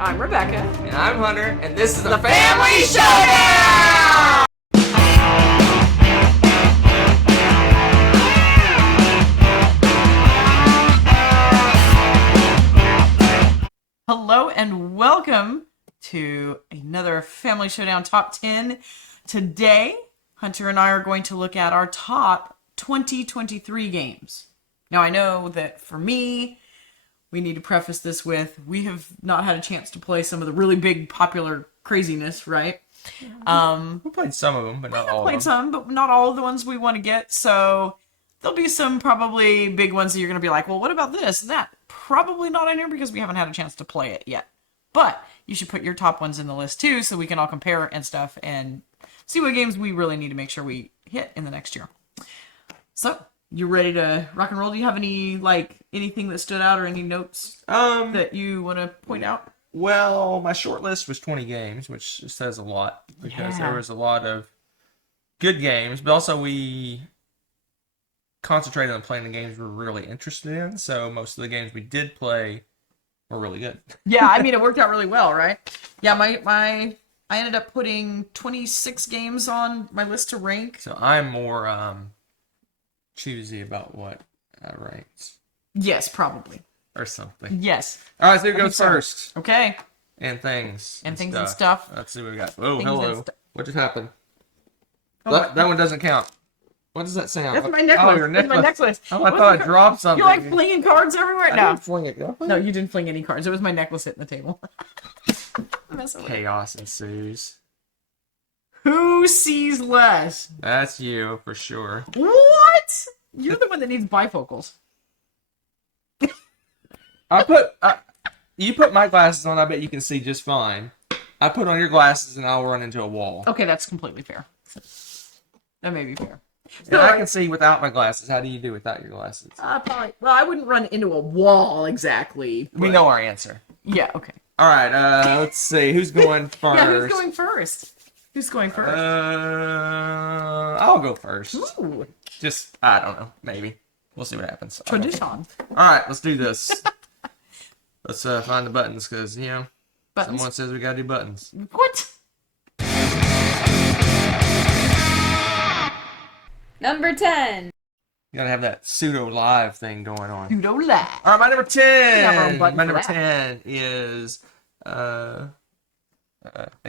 I'm Rebecca. And I'm Hunter, and this is the Family Showdown! Hello and welcome to another Family Showdown Top 10. Today, Hunter and I are going to look at our top 2023 games. Now, I know that for me, we need to preface this with, we have not had a chance to play some of the really big, popular craziness, right? We played some of them, but not all of them. Played some, but not all of the ones we want to get, so there'll be some probably big ones that you're going to be like, well, what about this and that? Probably not in here because we haven't had a chance to play it yet. But you should put your top ones in the list too, so we can all compare and stuff and see what games we really need to make sure we hit in the next year. So, you ready to rock and roll? Do you have any, anything that stood out or any notes that you want to point out? Well, my short list was 20 games, which says a lot because there was a lot of good games, but also we concentrated on playing the games we were really interested in, so most of the games we did play were really good. Yeah, I mean, it worked out really well, right? Yeah, I ended up putting 26 games on my list to rank. So I'm more choosy about what I ranked. Yes, probably. Or something. Yes. All right, so who goes first? Okay. And things. And things and stuff. Let's see what we got. Oh, Things hello. What just happened? Oh, that one doesn't count. What does that sound? That's my necklace. Oh, your necklace. That's my necklace. Oh, I thought I dropped something. You're like flinging cards everywhere? I No. didn't fling it. Did I fling No, it? you didn't fling any cards. It was my necklace hitting the table. Chaos ensues. Who sees less? That's you, for sure. What? You're the one that needs bifocals. You put my glasses on, I bet you can see just fine. I put on your glasses and I'll run into a wall. Okay, that's completely fair. That may be fair. And I can see without my glasses. How do you do without your glasses? Probably. Well, I wouldn't run into a wall exactly. We know our answer. Yeah, okay. All right, let's see. Who's going first? Yeah, who's going first? Who's going first? I'll go first. Ooh. Just, I don't know. Maybe. We'll see what happens. Tradition. All right, let's do this. Let's find the buttons because, Buttons? someone says we got to do buttons. What? Number 10. You got to have that pseudo live thing going on. Pseudo live. All right, my number 10. have our own button My for number that. 10 is a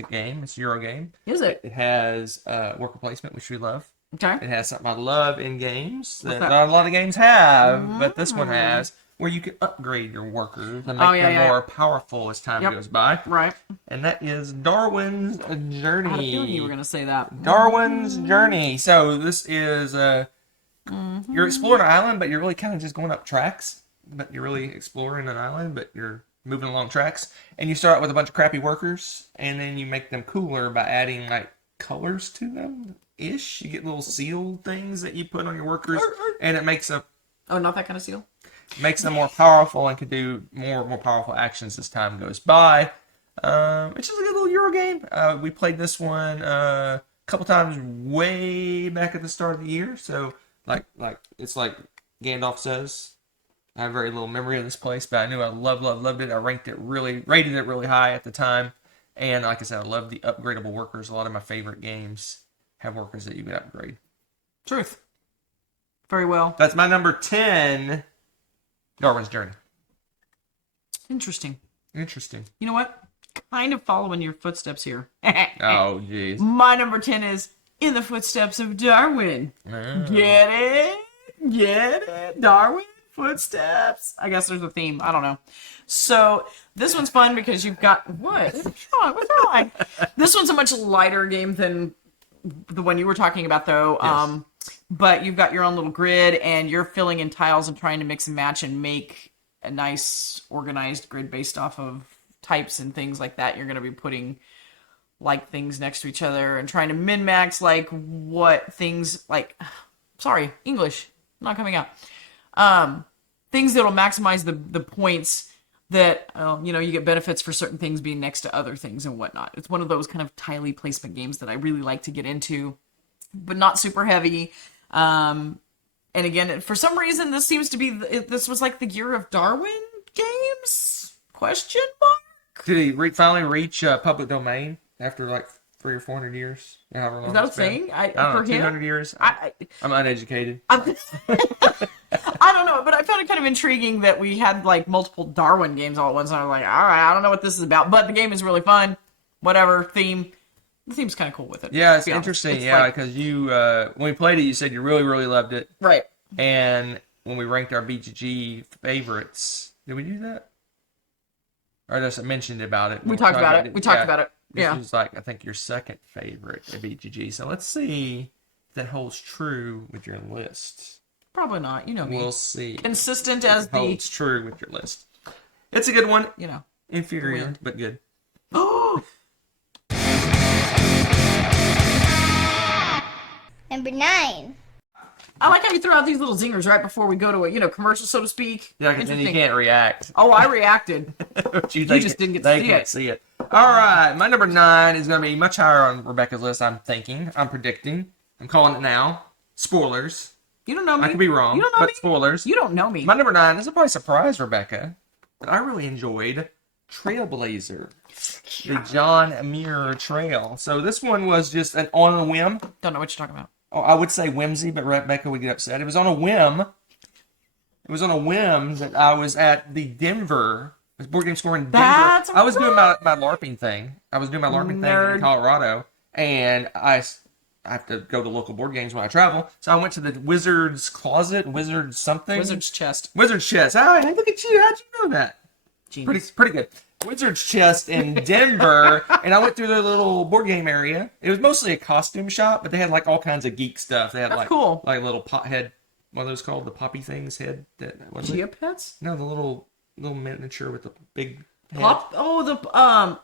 game. It's a Euro game. Is it? It has worker placement, which we love. Okay. It has something I love in games that that? not a lot of games have, but this one has, where you can upgrade your workers and make them more powerful as time goes by. Right. And that is Darwin's Journey. I had a feeling you were going to say that. Darwin's Journey. So this is you're exploring an island, but you're really kind of just going up tracks. But you're really exploring an island, but you're moving along tracks. And you start out with a bunch of crappy workers, and then you make them cooler by adding colors to them. Ish. You get little seal things that you put on your workers, and it makes them Oh, not that kind of seal? makes them more powerful and can do more powerful actions as time goes by. It's just a good little Euro game. We played this one a couple times way back at the start of the year. So it's like Gandalf says, I have very little memory of this place, but I knew I loved it. I rated it really high at the time. And like I said, I love the upgradable workers. A lot of my favorite games have workers that you can upgrade. Truth. Very well. That's my number 10, Darwin's Journey. Interesting. Interesting. You know what? Kind of following your footsteps here. Oh, jeez. My number 10 is In the Footsteps of Darwin. Get it? Get it? Darwin footsteps. I guess there's a theme. I don't know. So this one's fun because you've got what? What's wrong? This one's a much lighter game than the one you were talking about, though. Yes. But you've got your own little grid, and you're filling in tiles and trying to mix and match and make a nice organized grid based off of types and things like that. You're going to be putting things next to each other and trying to min-max what things sorry, English not coming out. Things that'll maximize the points that you get benefits for certain things being next to other things and whatnot. It's one of those kind of tile placement games that I really like to get into, but not super heavy. And again, for some reason, this seems to be this was like the year of Darwin games? Question mark? Did he finally reach public domain after like 300 or 400 years? However long Is that a it's been? thing? I don't know, For him? 200 years? I, I'm uneducated. I, I don't know, but I found it kind of intriguing that we had like multiple Darwin games all at once. And I was like, all right, I don't know what this is about, but the game is really fun. Whatever theme. The theme's kind of cool with it. Yeah, it's to be honest. interesting. It's Yeah, like- because you when we played it, you said you really, really loved it. right. And when we ranked our BGG favorites, did we do that? Or just mentioned about it? We talked about it. We talked about it. This Yeah. was like, I think, your second favorite at BGG. So let's see if that holds true with your list. Probably not. You know me. We'll see. Consistent as It the, holds true with your list. It's a good one. you know. Inferior, Wind. but good. Number 9. I like how you throw out these little zingers right before we go to a, commercial, so to speak. Yeah, because then you Interesting. can't react. Oh, I reacted. you just didn't get to they see can't it. see it. All right, my number 9 is going to be much higher on Rebecca's list. I'm thinking. I'm predicting. I'm calling it now. Spoilers. You don't know me. I could be wrong, You don't know but me. spoilers. You don't know me. My number 9 is a probably surprise, Rebecca, but I really enjoyed Trailblazer, the John Muir Trail. So this one was just an on a whim. Don't know what you're talking about. Oh, I would say whimsy, but Rebecca would get upset. It was on a whim. It was on a whim that I was at the Denver board game store in Denver. That's I was doing my LARPing thing. I was doing my LARPing thing Nerd. in Colorado, and I have to go to local board games when I travel. So I went to the Wizard's Closet, Wizard's something. Wizard's Chest. Wizard's Chest. Oh, hey, look at you. How'd you know that? Genius. Pretty good. Wizard's Chest in Denver, and I went through their little board game area. It was mostly a costume shop, but they had like all kinds of geek stuff. They had That's like cool. like little pot head, what are those called? The poppy things head. What is it? Geopets? No, the little miniature with the big head. Pop? Oh, the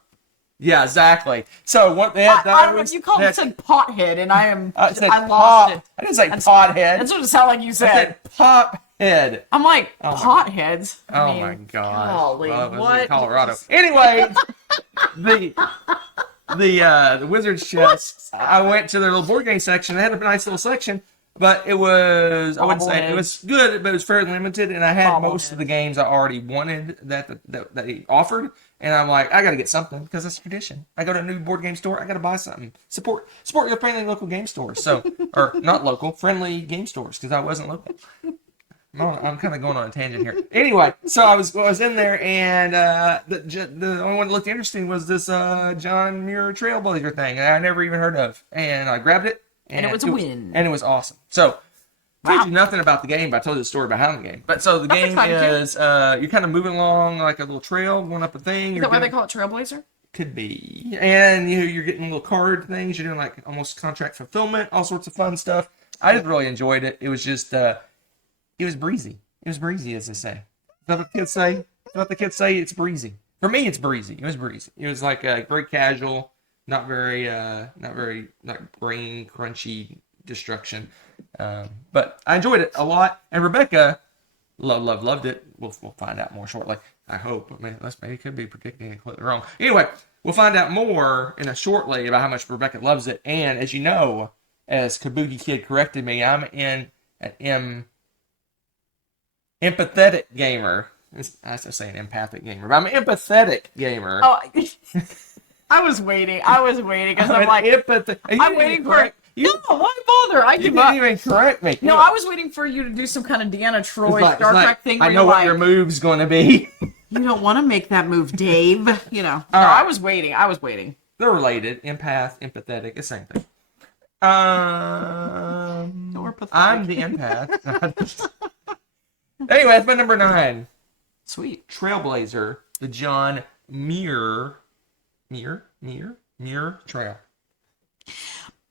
Yeah, exactly. So what they had? I don't know. You called it said pothead, and I am. I said I lost pop. it. I didn't say pothead. That's what it sounded like you I said. said pop head. I'm like Oh my- potheads. I Oh mean, my god! golly, Well, it was what? in Colorado. Anyway, the Wizard's Chest. I went to their little board game section. They had a nice little section, but it was, I wouldn't say it was good, but it was fairly limited. And I had most of the games I already wanted that they offered. And I'm like, I got to get something because that's tradition. I go to a new board game store, I got to buy something. Support your friendly local game stores. So, or not local, friendly game stores because I wasn't local. I'm kind of going on a tangent here. Anyway, so I was in there, and the only one that looked interesting was this John Muir Trailblazer thing that I never even heard of, and I grabbed it, And it was a win. and it was awesome. So, I Wow. told you nothing about the game, but I told you the story behind the game. But so the That's game exciting, too. is you're kind of moving along like a little trail, going up a thing. Is that why they call it Trailblazer? Could be. And you're getting little card things. You're doing like almost contract fulfillment, all sorts of fun stuff. I just really enjoyed it. It was just, it was breezy. It was breezy, as they say. Is that what the kids say? Is that what the kids say? It's breezy. For me, it's breezy. It was breezy. It was like very casual, not brain crunchy destruction. But I enjoyed it a lot. And Rebecca loved it. We'll find out more shortly. I hope. I mean, maybe could be predicting it completely wrong. Anyway, we'll find out more in a shortly about how much Rebecca loves it. And as you know, as Kabuki Kid corrected me, I'm in an empathetic gamer. I was saying empathic gamer, but I'm an empathetic gamer. Oh, I was waiting. Because I'm like, I'm waiting for it. No, why bother? I You give didn't up. even correct me. No, I was waiting for you to do some kind of Deanna Troy It's Star like, Trek thing where I know you're what like, your move's going to be. you don't want to make that move, Dave. No, right. I was waiting. They're related. Empath, empathetic, the same thing. Or pathetic. I'm the empath. Anyway, that's my number 9. Sweet. Trailblazer, the John Muir Trail.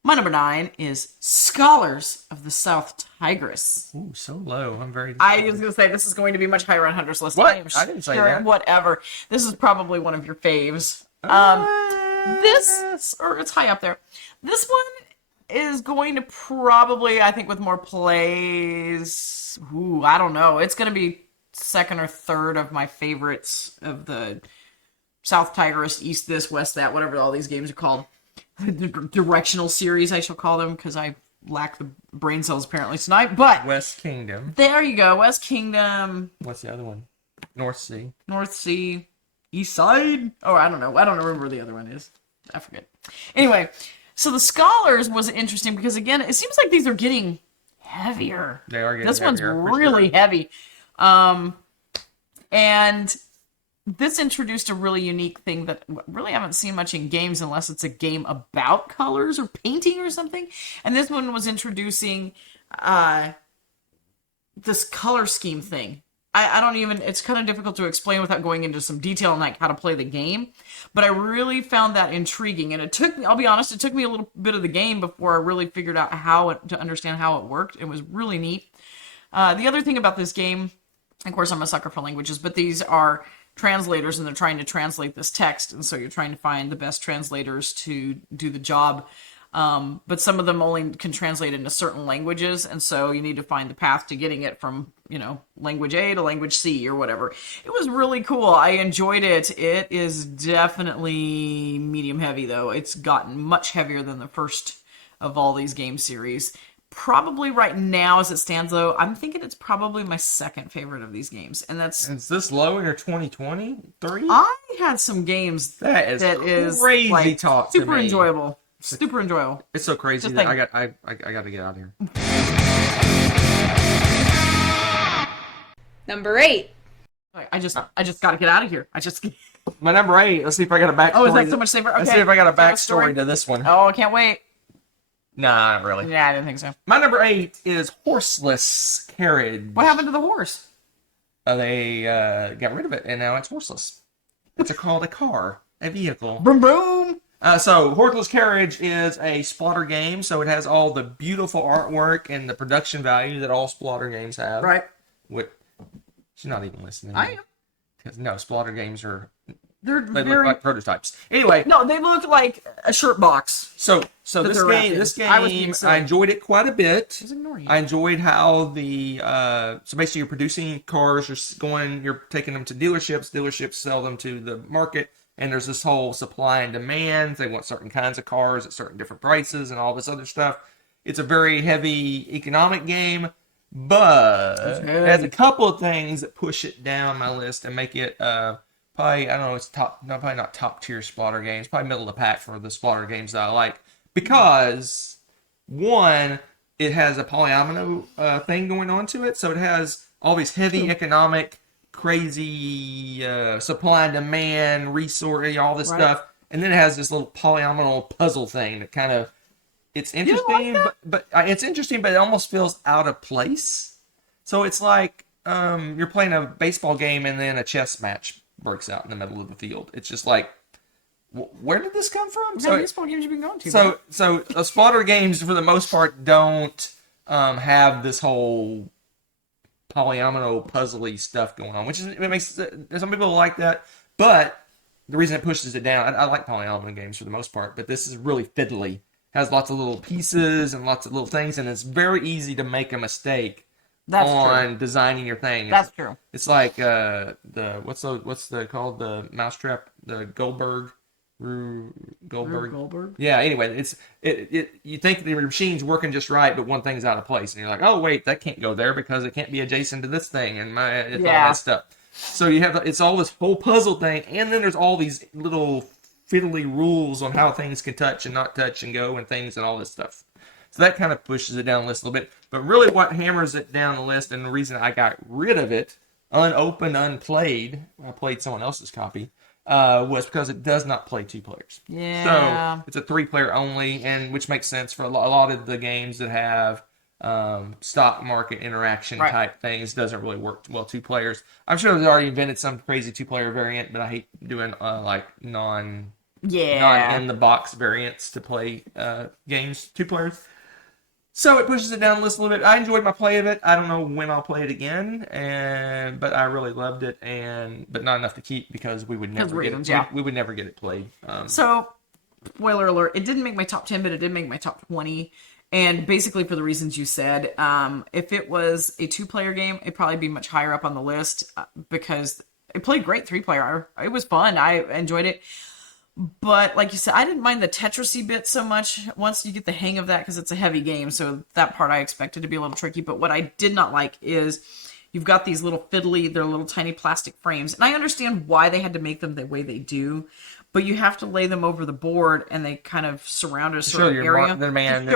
My number 9 is Scholars of the South Tigris. Ooh, so low. I'm very. I was going to say, this is going to be much higher on Hunter's list. What? am I didn't say sure- that. Whatever. This is probably one of your faves. It's high up there. This one is going to probably, I think, with more plays. Ooh, I don't know. It's going to be second or third of my favorites of the South Tigris, East this, West that, whatever all these games are called. The directional series, I shall call them, because I lack the brain cells apparently tonight. But West Kingdom. there you go. West Kingdom, What's the other one? North Sea. North Sea, East Side. Oh, I don't know. I don't remember where the other one is. I forget. Anyway, so the Scholars was interesting because, again, it seems like these are getting heavier. They are getting This one's heavier, for really sure. heavy. And this introduced a really unique thing that really haven't seen much in games unless it's a game about colors or painting or something. And this one was introducing this color scheme thing. I don't even, it's kind of difficult to explain without going into some detail on like how to play the game, but I really found that intriguing. And it took me, I'll be honest, it took me a little bit of the game before I really figured out to understand how it worked. It was really neat. The other thing about this game, of course, I'm a sucker for languages, but these are translators and they're trying to translate this text. And so you're trying to find the best translators to do the job. But some of them only can translate into certain languages. And so you need to find the path to getting it from, language A to language C or whatever. It was really cool. I enjoyed it. It is definitely medium heavy though. It's gotten much heavier than the first of all these game series. Probably right now as it stands though, I'm thinking it's probably my second favorite of these games. And that's... Is this low in your 2023? I had some games that is crazy like, talk to super me. enjoyable. Super enjoyable. It's so crazy Just that think. I got to get out of here. Number 8. I just got to get out of here. My number 8. Let's see if I got a backstory. Oh, is that so much safer? Okay. Let's see if I got a Do you have backstory to this one. Oh, I can't wait. Nah, not really. Yeah, I didn't think so. My number 8 is Horseless Carriage. What happened to the horse? They got rid of it, and now it's horseless. It's called a car, a vehicle. Boom, boom. So, Horseless Carriage is a Splotter game, so it has all the beautiful artwork and the production value that all Splotter games have. Right. She's not even listening. I am. Because, no, Splotter games They look very... like prototypes. Anyway. No, they look like a shirt box. So that this they're wrapped in. this I was being game, silly. I enjoyed it quite a bit. Just ignore you. I enjoyed how the so basically you're producing cars, you're taking them to dealerships sell them to the market, and there's this whole supply and demand. They want certain kinds of cars at certain different prices and all this other stuff. It's a very heavy economic game, but it has a couple of things that push it down my list and make it probably, I don't know, it's probably not top tier Splotter games, probably middle of the pack for the Splotter games that I like. Because, one, it has a polyomino thing going on to it, so it has all these heavy economic, crazy supply and demand, resource, all this stuff, and then it has this little polyomino puzzle thing that kind of, it's interesting, but it's interesting, but it almost feels out of place. So it's like you're playing a baseball game and then a chess match breaks out in the middle of the field. It's just like, where did this come from? What kind of baseball games you been going to? So Splotter games, for the most part, don't have this whole polyomino puzzly stuff going on, which is, it makes some people like that, but the reason it pushes it down, I like polyomino games for the most part, but this is really fiddly. Has lots of little pieces and lots of little things, and it's very easy to make a mistake designing your thing. That's true. It's like what's called the mousetrap, the Goldberg. Yeah. Anyway, you think the machine's working just right, but one thing's out of place, and you're like, oh wait, that can't go there because it can't be adjacent to this thing, and all that stuff. So it's all this whole puzzle thing, and then there's all these little fiddly rules on how things can touch and not touch and go and things and all this stuff. So that kind of pushes it down the list a little bit. But really what hammers it down the list, and the reason I got rid of it, unopened, unplayed, I played someone else's copy, was because it does not play 2 players. Yeah. So it's a 3-player only, and which makes sense for a lot of the games that have stock market interaction type things. Doesn't really work well 2 players. I'm sure they've already invented some crazy 2-player variant, but I hate doing like non in the box variants to play games 2 players. So it pushes it down the list a little bit. I enjoyed my play of it. I don't know when I'll play it again, but I really loved it, but not enough to keep because we would never we would never get it played. So, spoiler alert, it didn't make my top 10, but it did make my top 20. And basically for the reasons you said, if it was a 2-player game, it'd probably be much higher up on the list because it played great 3-player. It was fun. I enjoyed it. But like you said, I didn't mind the Tetris-y bit so much once you get the hang of that because it's a heavy game. So that part I expected to be a little tricky. But what I did not like is you've got these little fiddly, they're little tiny plastic frames. And I understand why they had to make them the way they do, but you have to lay them over the board and they kind of surround a certain area. The man.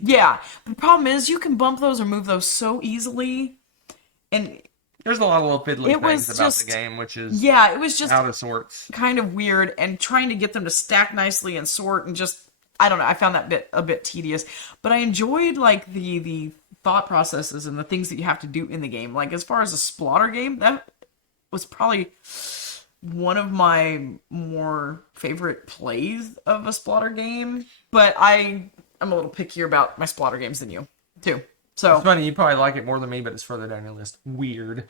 Yeah. The problem is you can bump those or move those so easily. And there's a lot of little fiddly it was things about just- the game, which is it was just out of sorts. kind of weird, and trying to get them to stack nicely and sort, and just, I don't know, I found that a bit tedious. But I enjoyed like the thought processes and the things that you have to do in the game. Like as far as a Splotter game, that was probably one of my more favorite plays of a Splotter game. But I'm a little pickier about my Splotter games than you too. So It's funny, you probably like it more than me, but it's further down your list. Weird.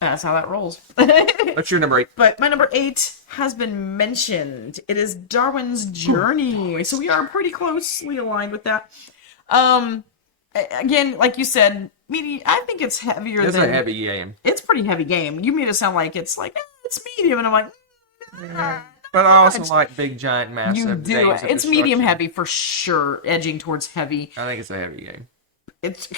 that's how that rolls. What's your number 8? But my number 8 has been mentioned. It is Darwin's Journey. So we are pretty closely aligned with that. Again, like you said, I think it's heavier It's than... a heavy game. It's a pretty heavy game. You made it sound like it's like, it's medium. And I'm like, But I also like big, giant, massive you do. games of It's medium destruction. heavy for sure, edging towards heavy. I think it's a heavy game. It's,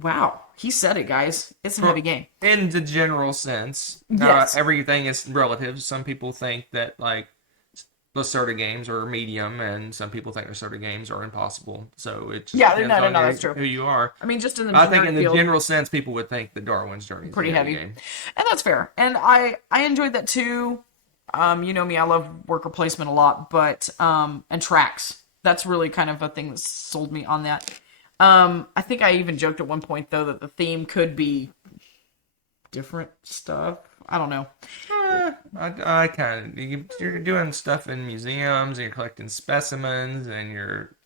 wow. He said it, guys. It's a heavy game. In the general sense, Yes. everything is relative. Some people think that like Lacerda games are medium, and some people think Lacerda games are impossible. So it just depends on that's true. who you are. I mean, just in the I think generic in the field, general sense, people would think that Darwin's Journey is pretty a heavy. game. And that's fair. And I enjoyed that too. You know me, I love worker placement a lot, but and tracks. That's really kind of a thing that sold me on that. I think I even joked at one point though that the theme could be different stuff. I don't know. I kind of you're doing stuff in museums and you're collecting specimens and you're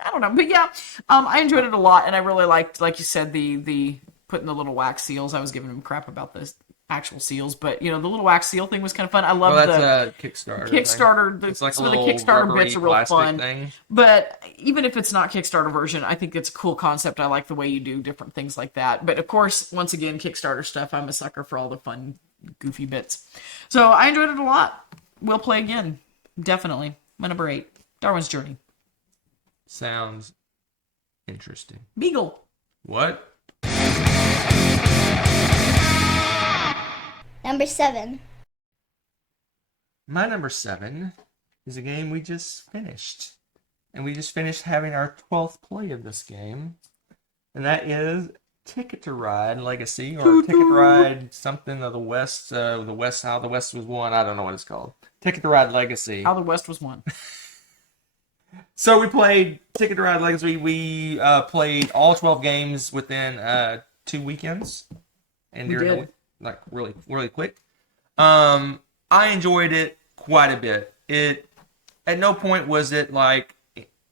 I don't know, but yeah, I enjoyed it a lot, and I really liked, like you said, the putting the little wax seals. I was giving him crap about the actual seals, but you know, the little wax seal thing was kind of fun. I love well, the that's a Kickstarter. Kickstarter. It's like Some a of the little Kickstarter rubbery bits are real plastic fun. thing. But even if it's not Kickstarter version, I think it's a cool concept. I like the way you do different things like that. But of course, once again, Kickstarter stuff, I'm a sucker for all the fun, goofy bits. So I enjoyed it a lot. We'll play again. Definitely. My number 8, Darwin's Journey. Sounds interesting. Beagle. What? Number 7. My number 7 is a game we just finished. And we just finished having our 12th play of this game. And that is Ticket to Ride Legacy, or Ticket to Ride something of the West, how the West was won. I don't know what it's called. Ticket to Ride Legacy. How the West was won. So we played Ticket to Ride Legacy. We played all 12 games within 2 weekends. And We did. Like really, really quick. I enjoyed it quite a bit. It at no point was it like,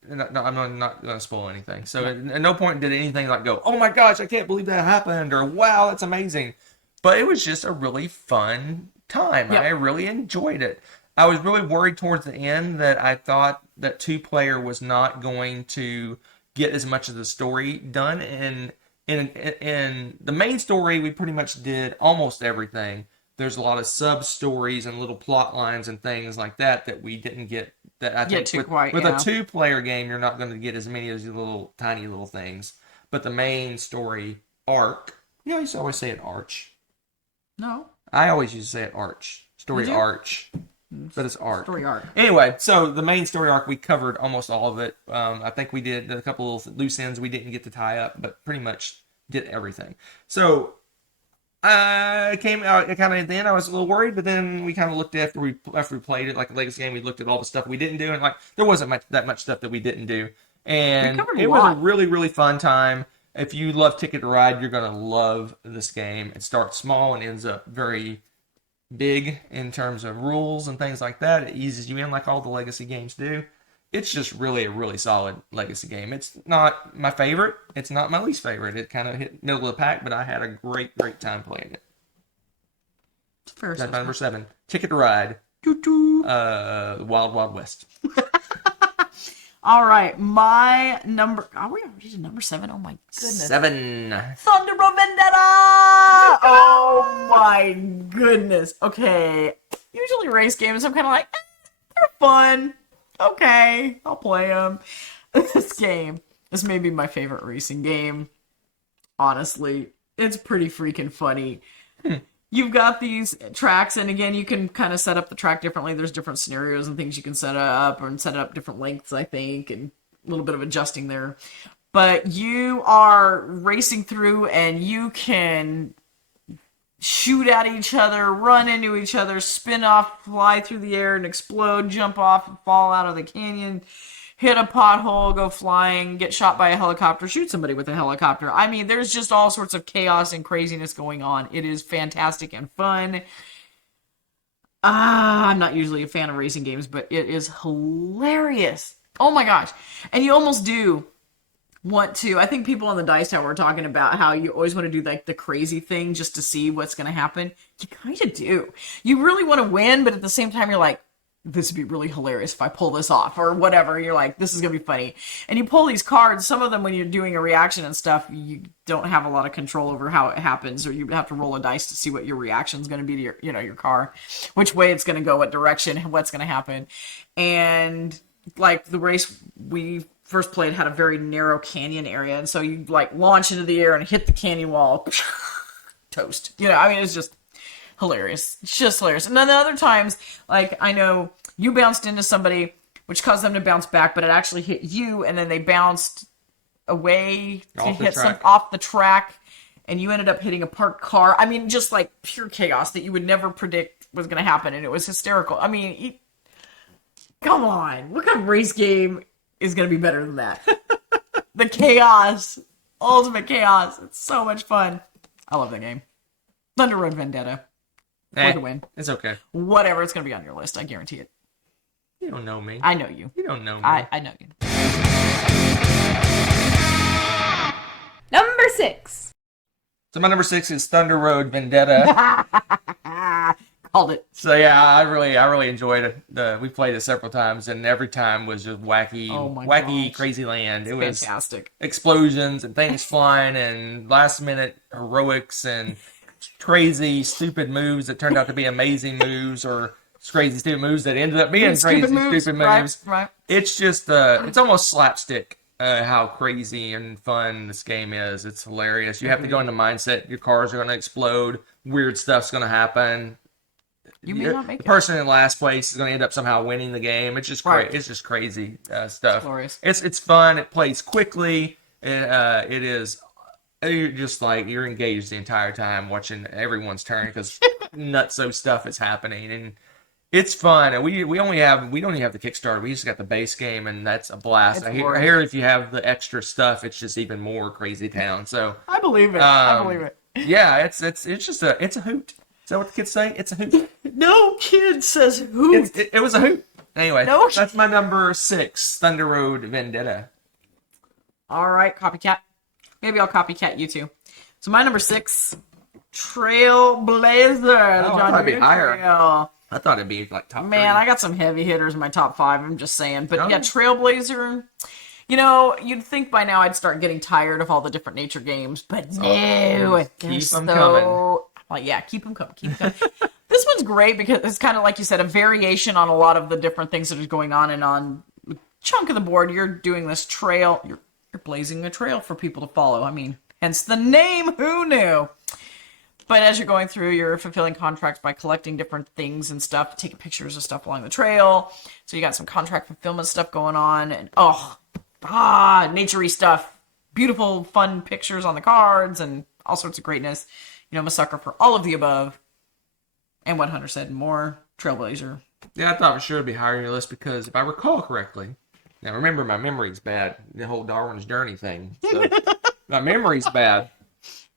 no, I'm not going to spoil anything. So at no point did anything like go, oh my gosh, I can't believe that happened, or wow, that's amazing. But it was just a really fun time. Yep. I really enjoyed it. I was really worried towards the end that I thought that 2-player was not going to get as much of the story done. And in the main story, we pretty much did almost everything. There's a lot of sub stories and little plot lines and things like that we didn't get. That I think with a 2-player game, you're not going to get as many of these little tiny little things. But the main story arc, I used to always say it arch. No. I always used to say it arch. Story Did you? arch. But it's arc. Story arc. Anyway, so the main story arc, we covered almost all of it. I think we did a couple of loose ends we didn't get to tie up, but pretty much did everything. So I came out kind of at the end. I was a little worried, but then we kind of looked after we played it like a Legacy game. We looked at all the stuff we didn't do, and like there wasn't that much stuff that we didn't do. And it was a really, really fun time. If you love Ticket to Ride, you're gonna love this game. It starts small and ends up very big in terms of rules and things like that. It eases you in like all the Legacy games do. It's just really a really solid Legacy game. It's not my favorite. It's not my least favorite. It kind of hit middle of the pack, but I had a great time playing it. It's fair. That's number 7. Ticket to Ride. Wild Wild West. All right, my number. Are we already to number 7? Oh my goodness. 7. Thunder Vendetta! Oh my goodness. Okay. Usually race games, I'm kind of like, they're fun. Okay, I'll play them. This may be my favorite racing game. Honestly, It's pretty freaking funny. You've got these tracks, and again, you can kind of set up the track differently. There's different scenarios and things you can set up, and set up different lengths, I think, and a little bit of adjusting there. But you are racing through, and you can shoot at each other, run into each other, spin off, fly through the air, and explode, jump off, and fall out of the canyon, hit a pothole, go flying, get shot by a helicopter, shoot somebody with a helicopter. I mean, there's just all sorts of chaos and craziness going on. It is fantastic and fun. I'm not usually a fan of racing games, but it is hilarious. Oh my gosh. And you almost do want to, I think people on the Dice Tower were talking about how you always want to do like the crazy thing just to see what's going to happen. You kind of do. You really want to win, but at the same time, you're like, this would be really hilarious if I pull this off or whatever. You're like, this is going to be funny. And you pull these cards. Some of them, when you're doing a reaction and stuff, you don't have a lot of control over how it happens, or you have to roll a dice to see what your reaction is going to be to your car, which way it's going to go, what direction, what's going to happen. And like the race we first played had a very narrow canyon area. And so you like launch into the air and hit the canyon wall, toast. I mean, it's just hilarious. It's just hilarious. And then the other times, like I know you bounced into somebody, which caused them to bounce back, but it actually hit you, and then they bounced away to hit some off the track, and you ended up hitting a parked car. I mean, just like pure chaos that you would never predict was going to happen, and it was hysterical. I mean, come on, what kind of race game is going to be better than that? The chaos, ultimate chaos. It's so much fun. I love that game. Thunder Road Vendetta. For the win. It's okay. Whatever, it's going to be on your list. I guarantee it. You don't know me. I know you. You don't know me. I know you. Number 6. So my number 6 is Thunder Road Vendetta. Called it. So yeah, I really enjoyed it. We played it several times, and every time was just wacky, gosh. crazy land. It was fantastic. Explosions and things flying and last minute heroics and crazy, stupid moves that turned out to be amazing moves, or crazy, stupid moves that ended up being crazy, stupid moves. Right. It's just, it's almost slapstick how crazy and fun this game is. It's hilarious. You have to go into mindset. Your cars are going to explode. Weird stuff's going to happen. You may not make the person in last place is going to end up somehow winning the game. It's just it's just crazy stuff. Glorious. It's fun. It plays quickly. It is. You're just like, you're engaged the entire time watching everyone's turn because nutso stuff is happening, and it's fun. And we don't even have the Kickstarter. We just got the base game, and that's a blast. I hear if you have the extra stuff, it's just even more crazy town. So I believe it. I believe it. Yeah, it's just it's a hoot. Is that what the kids say? It's a hoot. No kid says hoot. It was a hoot. Anyway, No. that's my number 6, Thunder Road Vendetta. All right, copycat. Maybe I'll copycat you too. So my number 6, Trailblazer. The John Deere Trail. I thought it'd be like top 3. Man, I got some heavy hitters in my top 5. I'm just saying. But yeah, Trailblazer. You'd think by now I'd start getting tired of all the different nature games, but no, keep them coming. Well, yeah, keep them coming. Keep them coming. This one's great because it's kind of like you said, a variation on a lot of the different things that are going on, and on a chunk of the board, you're doing this trail. You're blazing a trail for people to follow. I mean, hence the name. Who knew? But as you're going through, you're fulfilling contracts by collecting different things and stuff, taking pictures of stuff along the trail. So you got some contract fulfillment stuff going on, and nature-y stuff. Beautiful, fun pictures on the cards, and all sorts of greatness. I'm a sucker for all of the above. And what Hunter said and more. Trailblazer. Yeah, I thought for sure it'd be higher on your list because if I recall correctly, now remember my memory's bad, the whole Darwin's Journey thing. So my memory's bad.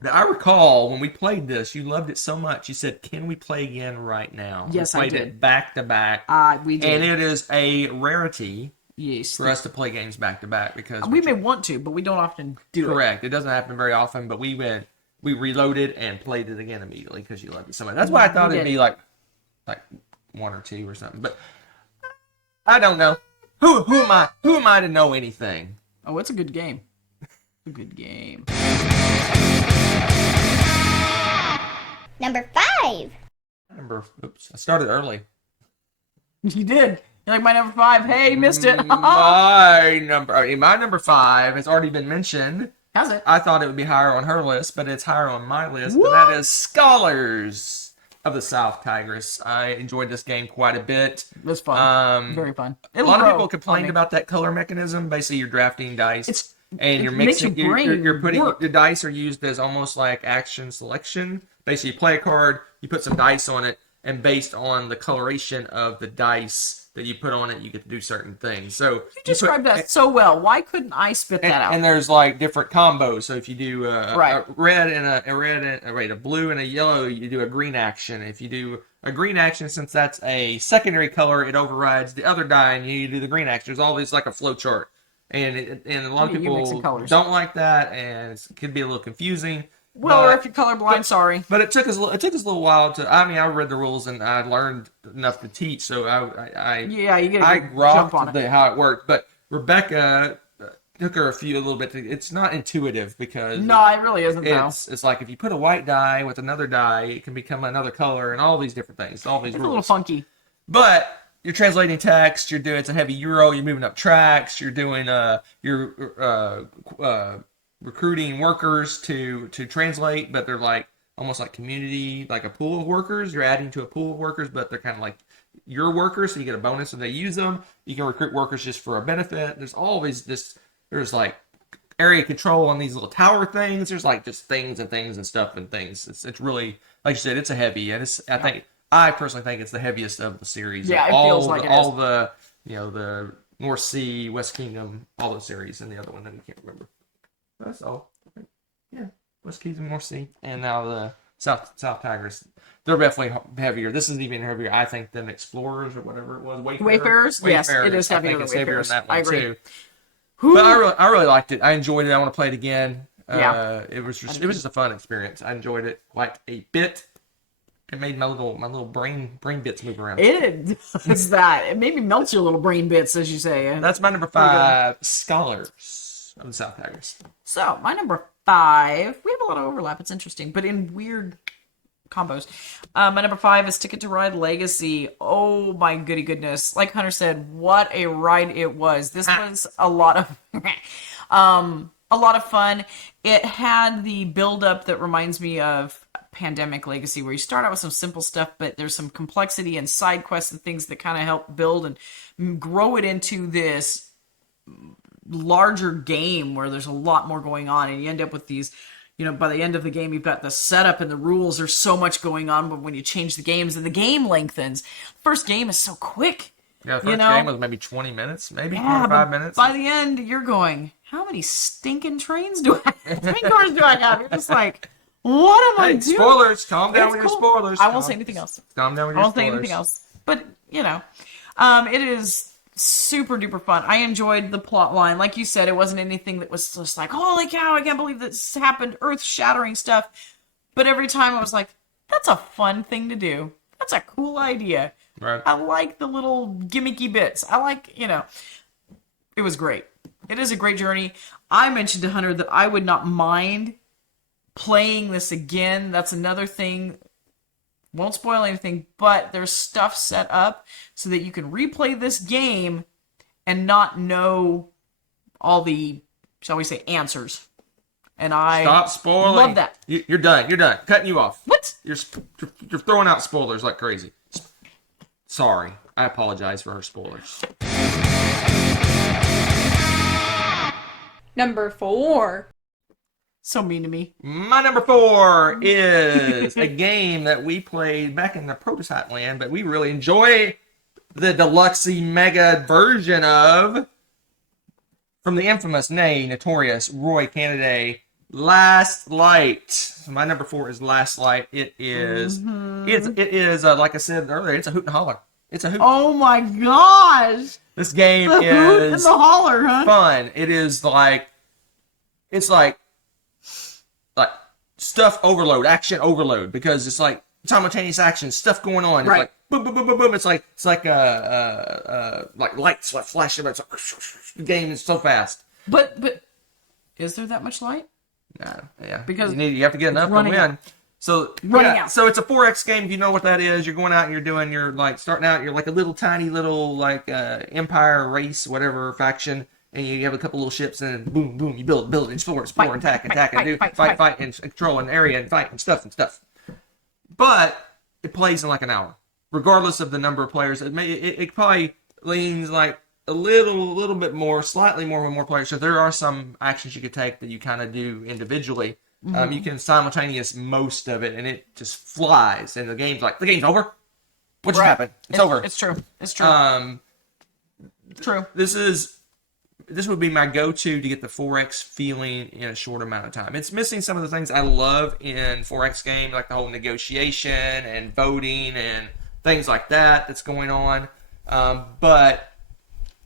Now, I recall when we played this, you loved it so much. You said, "Can we play again right now?" Yes, we played I did. it back to back. We did. And it is a rarity. Yes. For us to play games back to back because we may want to, but we don't often do it. Correct. It doesn't happen very often, but we reloaded and played it again immediately because you loved it so much. That's why I thought it'd be like 1 or 2 or something. But I don't know. Who am I? Who am I to know anything? Oh, it's a good game. A good game. Number 5. Oops, I started early. You did. You're like my number 5. Hey, you missed it. My number 5 has already been mentioned. Has it? I thought it would be higher on her list, but it's higher on my list. And that is Scholars of the South Tigris. I enjoyed this game quite a bit. It was fun. Very fun. A lot of people complained about that color mechanism. Basically, you're drafting dice. And you're mixing. You're putting your dice are used as almost like action selection. Basically, you play a card, you put some dice on it, and based on the coloration of the dice that you put on it, you get to do certain things. So you described that so well. Why couldn't I spit that out? And there's like different combos. So if you do a red and a blue and a yellow, you do a green action. If you do a green action, since that's a secondary color, it overrides the other die, and you do the green action. There's always like a flow chart. And a lot of people don't like that, and it could be a little confusing. Well, or if you're colorblind, sorry. But it took us a little while to. I mean, I read the rules and I learned enough to teach, so I grokked how it worked. But Rebecca took her a little bit. It's not intuitive because no, it really isn't. It's like if you put a white die with another die, it can become another color and all these different things. All these rules. A little funky. But you're translating text. It's a heavy euro. You're moving up tracks. You're doing recruiting workers to translate, but they're like almost like community, like a pool of workers. You're adding to a pool of workers, but they're kind of like your workers, so you get a bonus if they use them. You can recruit workers just for a benefit. There's always there's like area control on these little tower things. There's like just things and stuff and things. It's really, like you said, it's a heavy, and I personally think it's the heaviest of the series. Yeah, it feels like it all the the North Sea, West Kingdom, all those series, and the other one that I can't remember. That's all. Yeah, West Kingdom, North Sea, and now the South Tigris. They're definitely heavier. This is even heavier, I think, than Explorers or whatever it was. Wayfarers? Yes, it is heavier than Wayfarers. I agree. Too. But I really liked it. I enjoyed it. I want to play it again. It was just a fun experience. I enjoyed it quite a bit. It made my little brain bits move around. It does that. It maybe melts your little brain bits, as you say. That's my number 5, Scholars of the South Tigris. So, my number 5, we have a lot of overlap. It's interesting, but in weird combos. My number 5 is Ticket to Ride Legacy. Oh my goody goodness. Like Hunter said, what a ride it was. This was a lot of fun. It had the build-up that reminds me of Pandemic Legacy, where you start out with some simple stuff, but there's some complexity and side quests and things that kind of help build and grow it into this larger game where there's a lot more going on, and you end up with these, by the end of the game, you've got the setup and the rules. There's so much going on, but when you change the games and the game lengthens, first game is so quick. Yeah, the first game was maybe 20 minutes, maybe 25 minutes. By the end, you're going, how many stinking train cars do I have? You're just like, what am I doing? Spoilers. Calm down with your spoilers. I won't say anything else. Calm down with your spoilers. I won't say anything else. But, it is super duper fun. I enjoyed the plot line. Like you said, it wasn't anything that was just like, holy cow, I can't believe this happened, earth-shattering stuff. But every time I was like, that's a fun thing to do. That's a cool idea. Right. I like the little gimmicky bits. I like, it was great. It is a great journey. I mentioned to Hunter that I would not mind playing this again. That's another thing. Won't spoil anything, but there's stuff set up so that you can replay this game and not know all the, shall we say, answers. And I stop spoiling. Love that. You're done. You're done. Cutting you off. What? You're throwing out spoilers like crazy. Sorry. I apologize for her spoilers. Number 4. So mean to me. My number 4 is a game that we played back in the prototype land, but we really enjoy the deluxe mega version of, from the infamous, nay, notorious Roy Canada, Last Light. So my number 4 is Last Light. It is, it is like I said earlier, it's a hoot and holler. It's a hoot. Oh my gosh! This game the is hoot and the holler, huh? Fun. It is like, it's like stuff overload, action overload, because it's like simultaneous action, stuff going on. Right. It's like boom, boom, boom, boom, boom. It's like lights flashing. It's like the game is so fast. But is there that much light? No, yeah. Because you have to get enough to win. Out. So out. So it's a 4X game. If you know what that is, you're going out and you're like starting out. You're like a little tiny little like empire race, whatever faction. and you have a couple little ships, and boom, boom, you build, explore, Fight, attack, fight, attack, and fight, fight, and control an area, and fight, and stuff. But it plays in like an hour, regardless of the number of players. It probably leans like a little bit more, slightly more with more players. So there are some actions you could take that you kind of do individually. You can simultaneous most of it, and it just flies. And the game's over. What just happened? It's over. It's true. It's true. True. This would be my go-to to get the 4X feeling in a short amount of time. It's missing some of the things I love in 4X games, like the whole negotiation and voting and things like that's going on. But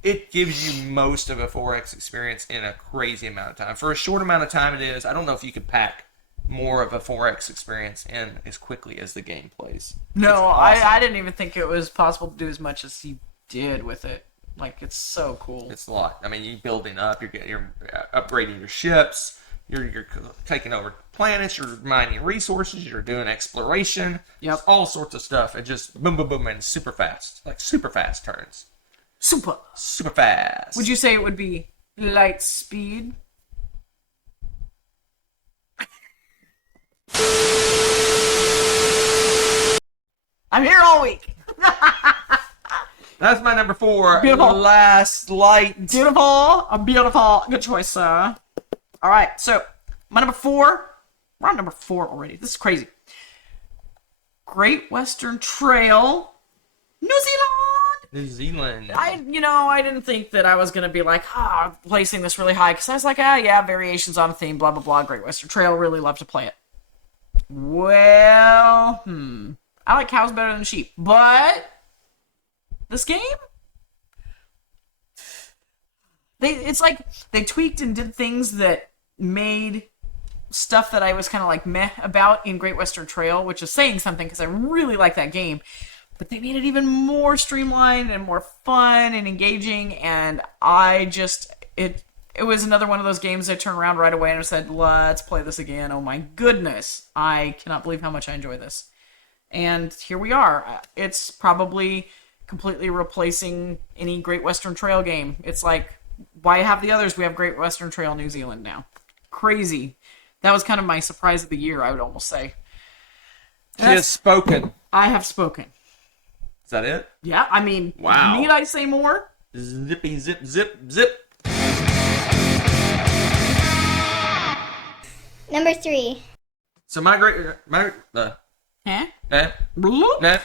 it gives you most of a 4X experience in a crazy amount of time. For a short amount of time it is. I don't know if you could pack more of a 4X experience in as quickly as the game plays. No, awesome. I didn't even think it was possible to do as much as he did with it. Like, it's so cool. It's a lot. I mean, you're building up, you're upgrading your ships, you're taking over planets, you're mining resources, you're doing exploration. Yep. It's all sorts of stuff. It just boom, boom, boom, and super fast. Like super fast turns. Super fast. Would you say it would be light speed? I'm here all week. That's my number 4. Beautiful. Last light. Beautiful. Good choice, sir. All right, so my number 4. We're on number 4 already. This is crazy. Great Western Trail, New Zealand. New Zealand. I didn't think that I was going to be like, placing this really high, because I was like, yeah, variations on a theme, blah, blah, blah, Great Western Trail, really love to play it. Well, I like cows better than sheep, but this game, it's like they tweaked and did things that made stuff that I was kind of like meh about in Great Western Trail, which is saying something because I really like that game. But they made it even more streamlined and more fun and engaging, and it was another one of those games I turned around right away and said, let's play this again. Oh my goodness. I cannot believe how much I enjoy this. And here we are. It's probably completely replacing any Great Western Trail game. It's like, why have the others? We have Great Western Trail New Zealand now. Crazy. That was kind of my surprise of the year, I would almost say. She has spoken. I have spoken. Is that it? Yeah, I mean, wow. Need I say more? Zippy, zip, zip, zip. Number 3. So Huh? Nah.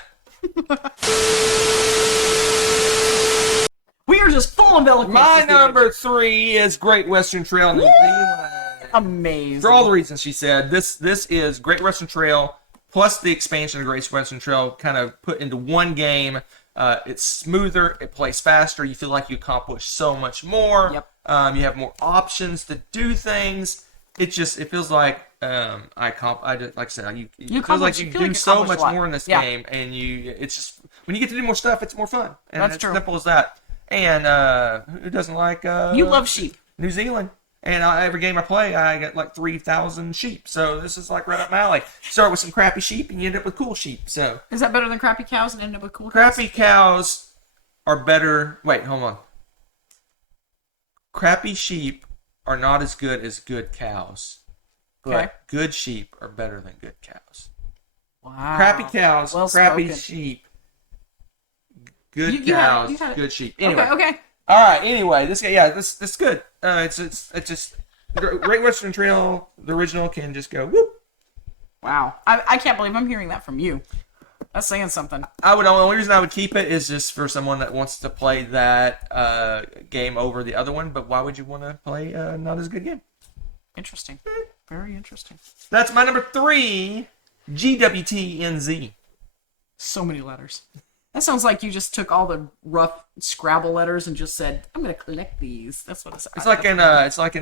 We are just full of eloquence. My number 3 is Great Western Trail New Zealand. Amazing. For all the reasons she said, this is Great Western Trail plus the expansion of Great Western Trail kind of put into one game. It's smoother, it plays faster, you feel like you accomplish so much more. Yep. You have more options to do things. It feels like like I said, you feel like you do so much more in this game, and it's just when you get to do more stuff, it's more fun. And That's it's true. simple as that. And who doesn't like You love sheep. New Zealand? And every game I play, I get like 3,000 sheep. So this is like right up my alley. Start with some crappy sheep, and you end up with cool sheep. So Is that better than crappy cows and end up with cool cows? crappy cows are better. Wait, hold on. Crappy sheep are not as good cows. But Okay. good sheep are better than good cows. Wow. Crappy cows, Well crappy spoken. sheet. Good You had cows, it. good sheep. Anyway, Okay. all right. Anyway, this is good. It's just Great Western Trail. The original can just go whoop. Wow. I can't believe I'm hearing that from you. That's saying something. The only reason I would keep it is just for someone that wants to play that game over the other one. But why would you want to play not as good game? Interesting. Very interesting. That's my number 3, GWTNZ. So many letters. That sounds like you just took all the rough Scrabble letters and just said, "I'm going to collect these." That's what it's. It's like in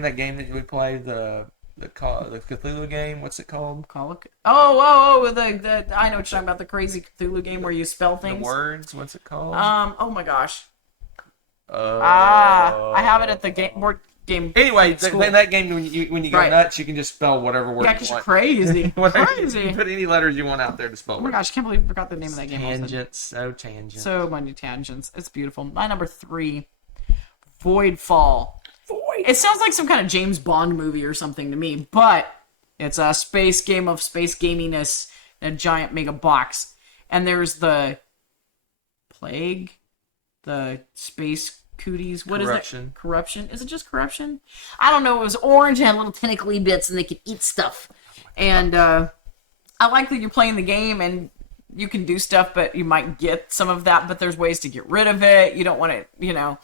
that game that we play the Cthulhu game. What's it called? The I know what you're talking about, the crazy Cthulhu game where you spell things. The words. What's it called? Oh my gosh. I have it at the board game. Anyway, school. that game when you go Right. nuts, you can just spell whatever word Yeah, you because you're want. crazy. Whatever, Crazy. You put any letters you want out there to spell. Oh my gosh, I can't believe I forgot the name of that game. Tangents, tangents. So many tangents. It's beautiful. My number 3, Voidfall. It sounds like some kind of James Bond movie or something to me, but it's a space game of space gaminess in a giant mega box. And there's the plague, the space cooties. What is Corruption. that? Corruption? Is it just corruption? I don't know. It was orange and had little tentacly bits, and they could eat stuff. And I like that you're playing the game and you can do stuff, but you might get some of that. But there's ways to get rid of it. You don't want to,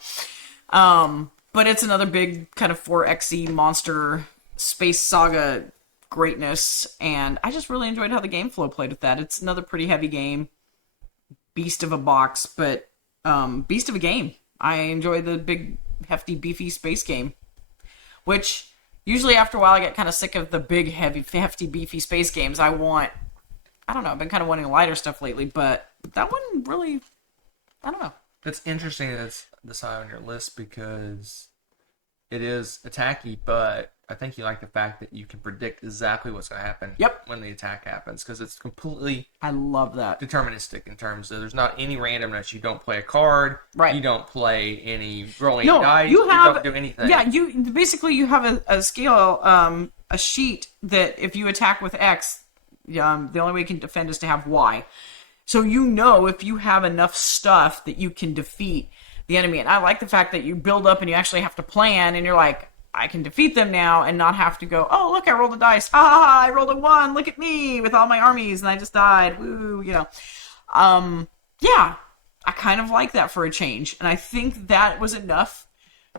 But it's another big kind of 4xe monster space saga greatness, and I just really enjoyed how the game flow played with that. It's another pretty heavy game, beast of a box, but beast of a game. I enjoy the big, hefty, beefy space game, which usually after a while I get kind of sick of the big, heavy, hefty, beefy space games. I don't know, I've been kind of wanting lighter stuff lately, but that one really, I don't know. It's interesting that it's this high on your list because it is attacky, but I think you like the fact that you can predict exactly what's going to happen when the attack happens, because it's completely I love that. deterministic in terms of there's not any randomness. You don't play a card. Right. You don't play any rolling No, dice. you have, don't do anything. Yeah, you have a scale, a sheet that if you attack with X, the only way you can defend is to have Y. So if you have enough stuff that you can defeat the enemy. And I like the fact that you build up and you actually have to plan, and you're like, I can defeat them now and not have to go, oh, look, I rolled a dice. Ah, I rolled a 1. Look at me with all my armies, and I just died. Woo, Yeah, I kind of like that for a change. And I think that was enough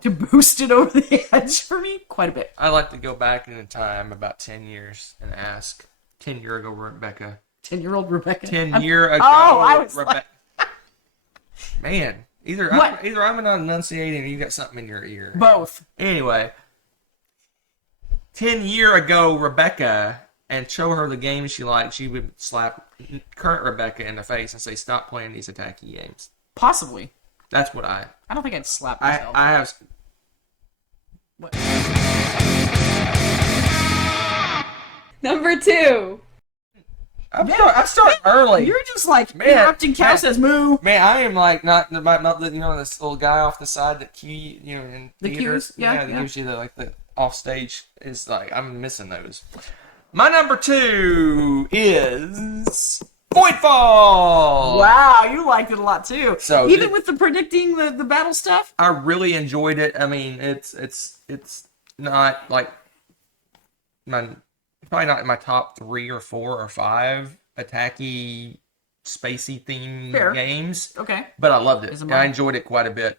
to boost it over the edge for me quite a bit. I like to go back in time about 10 years and ask 10-year ago Rebecca. 10-year-old Rebecca. 10-year ago I was Rebecca. Man, either I'm not enunciating or you got something in your ear. Both. Anyway, 10-year ago Rebecca, and show her the game she liked, she would slap current Rebecca in the face and say, stop playing these attacky games. Possibly. That's what I don't think I'd slap myself. I have. What? Number 2. I start early. You're just like, Man, Captain Cow man. says moo. Man, I am like not this little guy off the side that in The theaters. cues? Yeah, that yeah. gives you the off stage is like I'm missing those. My number 2 is Voidfall. Wow, you liked it a lot too. So even with the predicting the battle stuff. I really enjoyed it. I mean, it's not like probably not in my top 3 or 4 or 5 attacky, spacey theme games. Okay. But I loved it. Is it And mine? I enjoyed it quite a bit.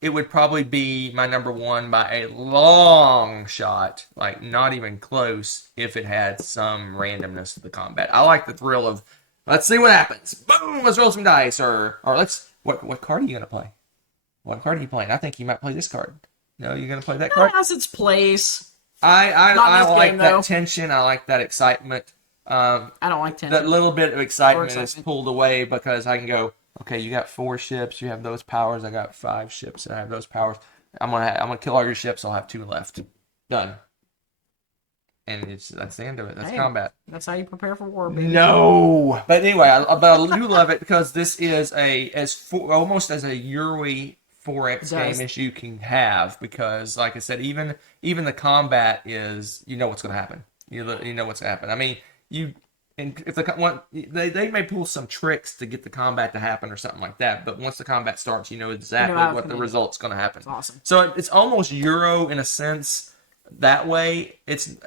It would probably be my number 1 by a long shot, like not even close, if it had some randomness to the combat. I like the thrill of, let's see what happens. Boom, let's roll some dice, or what card are you gonna play? What card are you playing? I think you might play this card. No, you're gonna play that card? It has its place. I Not in this like game, that though. tension. I like that excitement. I don't like tension. That little bit of excitement is excitement. pulled away because I can go, okay, you got 4 ships, you have those powers. I got 5 ships, and I have those powers. I'm gonna kill all your ships. I'll have 2 left. Done. And that's the end of it. That's combat. That's how you prepare for war, baby. No, but anyway, I do love it because this is almost as a Euro 4X game as you can have, because like I said, even the combat is, what's going to happen. You know what's going to happen. I mean, if they may pull some tricks to get the combat to happen or something like that, but once the combat starts, you know exactly what the result's going to happen. It's awesome. So it's almost Euro in a sense that way.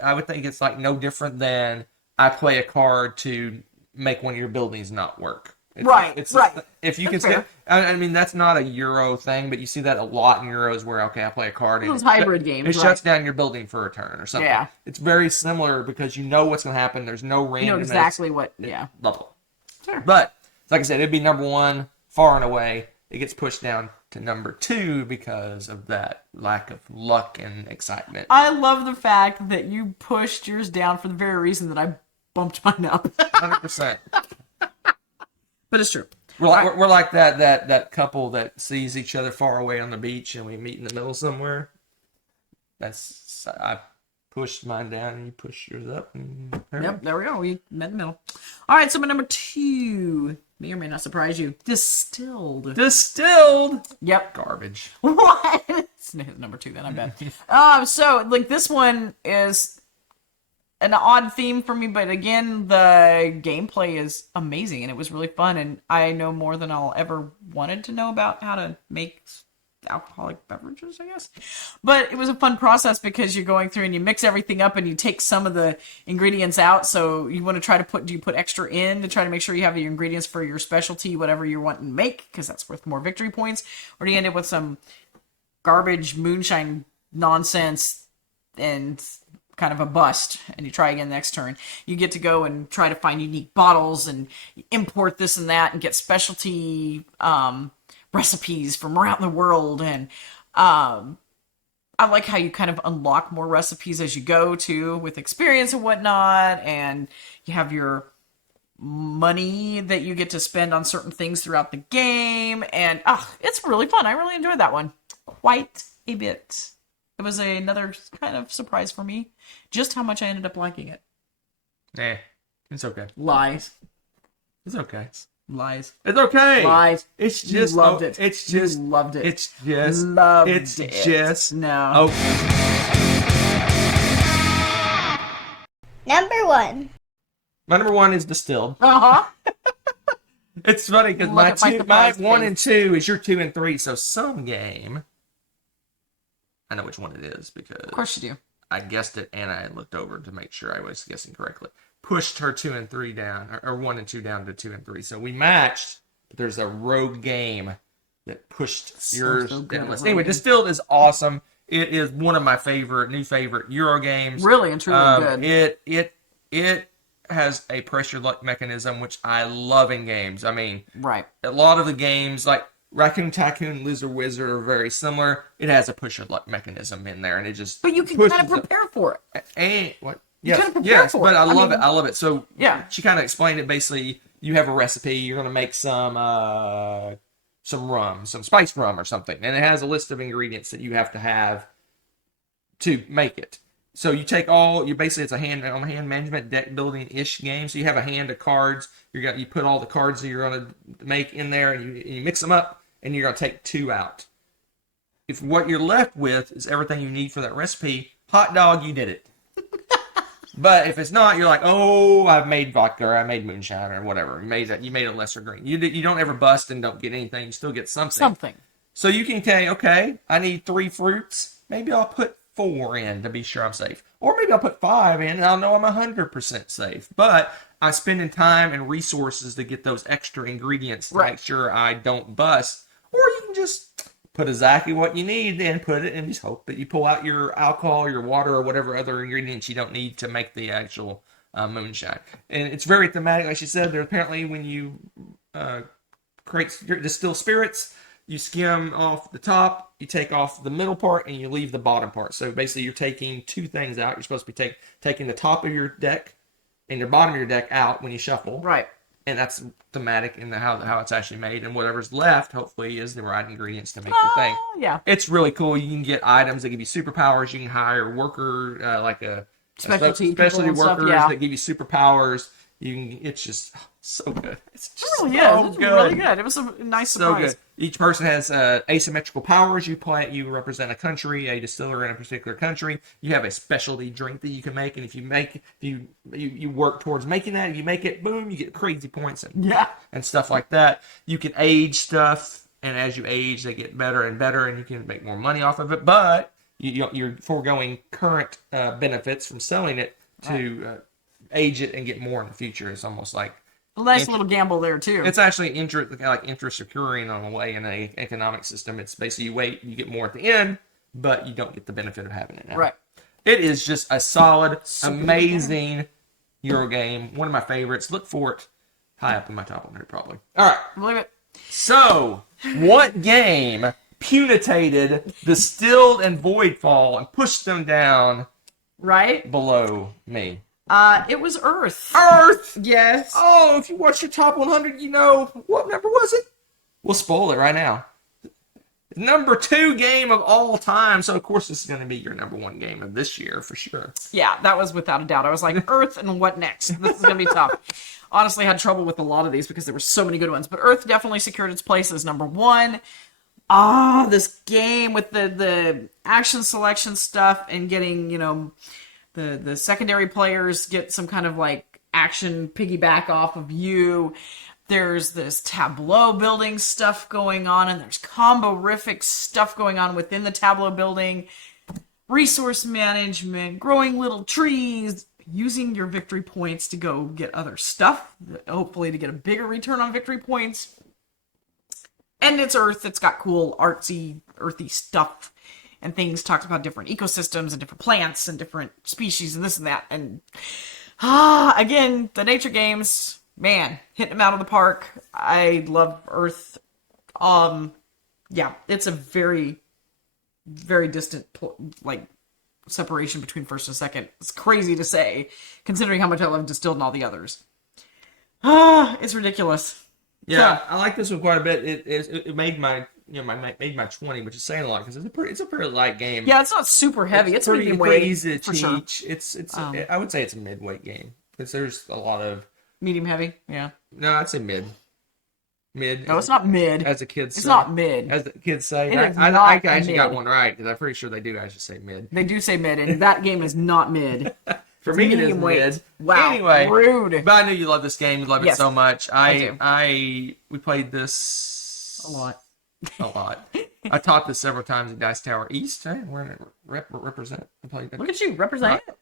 I would think it's like no different than I play a card to make one of your buildings not work. Right. If you That's can, fair. I mean, that's not a Euro thing, but you see that a lot in Euros where, okay, I play a card. Those hybrid games, It right. shuts down your building for a turn or something. Yeah. It's very similar because you know what's going to happen. There's no randomness. You know exactly what. Yeah. Blah, blah. Sure. But, like I said, it'd be number 1 far and away. It gets pushed down to number 2 because of that lack of luck and excitement. I love the fact that you pushed yours down for the very reason that I bumped mine up. 100%. But it's true. We're like that couple that sees each other far away on the beach and we meet in the middle somewhere. I pushed mine down and you pushed yours up. And Yep, there we go. We met in the middle. All right, so my number 2 may or may not surprise you. Distilled. Distilled. Yep. Garbage. What? It's number 2 then, I bet. So, like, this one is an odd theme for me, but again, the gameplay is amazing, and it was really fun, and I know more than I'll ever wanted to know about how to make alcoholic beverages, I guess. But it was a fun process because you're going through and you mix everything up and you take some of the ingredients out. So you want to try to do you put extra in to try to make sure you have your ingredients for your specialty, whatever you're wanting to make, because that's worth more victory points? Or do you end up with some garbage moonshine nonsense and kind of a bust, and you try again next turn? You get to go and try to find unique bottles and import this and that and get specialty recipes from around the world. And I like how you kind of unlock more recipes as you go too, with experience and whatnot, and you have your money that you get to spend on certain things throughout the game, and it's really fun. I really enjoyed that one quite a bit. It was another kind of surprise for me, just how much I ended up liking it. It's okay. Lies. It's okay. Lies. It's okay. Lies. It's You just loved it. It's just You loved it. It's just Loved it's it. just No. okay. Number 1. My number 1 is Distilled. Uh-huh. It's funny because Look my at my 1 surprise and 2 is your 2 and 3. So some game, I know which one it is because Of course you do. I guessed it and I looked over to make sure I was guessing correctly. Pushed her 2 and 3 down, or 1 and 2 down to 2 and 3. So we matched, but there's a rogue game that pushed yours so good down at list. rogue Anyway, games. Distilled is awesome. It is one of my new favorite Euro games. Really and truly good. It has a pressure luck mechanism, which I love in games. I mean, Right. a lot of the games, like Raccoon Tycoon, Lizard Wizard, are very similar. It has a push of luck mechanism in there, and it just But you can pushes kind of prepare for it. and what? You Yes, kinda prepare yes, for but it. I I love mean- it. I love it. So Yeah. she kind of explained it. Basically, you have a recipe. You're going to make some rum, some spiced rum or something, and it has a list of ingredients that you have to have to make it. So you take basically it's a hand management deck building ish game. So you have a hand of cards. You put all the cards that you're going to make in there, and you mix them up, and you're going to take 2 out. If what you're left with is everything you need for that recipe, hot dog, you did it. But if it's not, you're like, oh, I've made vodka, or I made moonshine, or whatever. You made a lesser green. You don't ever bust and don't get anything. You still get something. Something. So you can say, okay, I need 3 fruits. Maybe I'll put 4 in to be sure I'm safe. Or maybe I'll put 5 in and I'll know I'm 100% safe. But I'm spending time and resources to get those extra ingredients to make sure I don't bust. Or you can just put exactly what you need and put it and just hope that you pull out your alcohol, your water, or whatever other ingredients you don't need to make the actual moonshine. And it's very thematic. Like she said, there apparently when you distill spirits, you skim off the top, you take off the middle part, and you leave the bottom part. So basically, you're taking 2 things out. You're supposed to be taking the top of your deck and your bottom of your deck out when you shuffle. Right. And that's thematic in how it's actually made. And whatever's left, hopefully, is the right ingredients to make your thing. Yeah. It's really cool. You can get items that give you superpowers. You can hire worker, Specialty workers yeah. that give you superpowers. It's just so good. It's just It really so is. It's good. really good. It was a nice So surprise. good. Each person has asymmetrical powers. You represent a country, a distiller in a particular country. You have a specialty drink that you can make, and if you work towards making that, if you make it, boom, you get crazy points and stuff like that. You can age stuff, and as you age, they get better and better, and you can make more money off of it. But you're foregoing current benefits from selling it to age it and get more in the future. It's almost like a nice little gamble there too. it's actually interest accruing on a way in an economic system. It's basically you wait, you get more at the end, but you don't get the benefit of having it now. Right. It is just a solid, amazing Euro game. One of my favorites. Look for it high up in my top 100 probably. All right. I believe it. So, what game punitated Distilled and Voidfall and pushed them down Right. below me? It was Earth. Earth! Yes. Oh, if you watch your top 100, you know. What number was it? We'll spoil it right now. Number 2 game of all time. So, of course, this is going to be your number 1 game of this year for sure. Yeah, that was without a doubt. I was like, Earth and what next? This is going to be tough. Honestly, I had trouble with a lot of these because there were so many good ones. But Earth definitely secured its place as number 1. This game with the action selection stuff and getting, the secondary players get some kind of like action piggyback off of you. There's this tableau building stuff going on, and there's combo-rific stuff going on within the tableau building. Resource management, growing little trees, using your victory points to go get other stuff, hopefully to get a bigger return on victory points. And it's Earth. It's got cool, artsy, earthy stuff and things. Talks about different ecosystems and different plants and different species and this and that. And, again, the nature games... Man, hitting them out of the park. I love Earth. Yeah, it's a very, very distant, separation between first and second. It's crazy to say, considering how much I love Distilled and all the others. It's ridiculous. Yeah, I like this one quite a bit. It made my made my 20, which is saying a lot because it's a pretty light game. Yeah, it's not super heavy. It's pretty medium weight, easy to for teach. sure. It's I would say it's a mid-weight game because there's a lot of Medium heavy, yeah. No, I'd say mid. No, it's not mid. As the kids say. It's not mid. As the kids say. It is I not actually got mid. one right because I'm pretty sure they do actually say mid. They do say mid, and that game is not mid. For me, it is medium weight. mid. Wow, Anyway, rude. but I knew you loved this game. You loved Yes, it so much. I We played this A lot. A lot. I taught this several times at Dice Tower East. Hey, we're going to represent. Look at you, represent it.